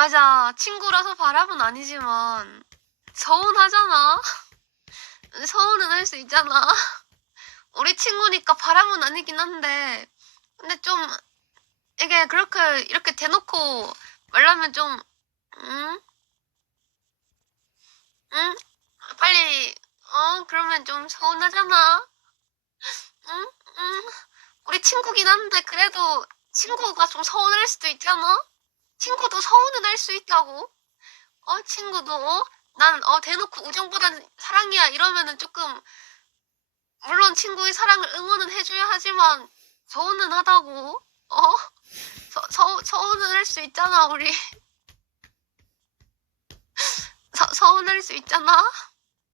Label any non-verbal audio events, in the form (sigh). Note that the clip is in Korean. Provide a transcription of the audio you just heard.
맞아. 친구라서 바람은 아니지만, 서운하잖아? (laughs) 서운은 할 수 있잖아? 우리 친구니까 바람은 아니긴 한데, 근데 좀, 이게 그렇게, 이렇게 대놓고 말하면 좀, 응? 응? 빨리, 어, 그러면 좀 서운하잖아? 응? 응? 우리 친구긴 한데, 그래도 친구가 좀 서운할 수도 있잖아? 친구도 서운은 할 수 있다고? 어, 친구도, 어? 난, 어, 대놓고 우정보단 사랑이야. 이러면은 조금, 물론 친구의 사랑을 응원은 해줘야 하지만, 서운은 하다고? 어? 서, 서, 서운은 할 수 있잖아, 우리. (laughs) 서, 서운할 수 있잖아?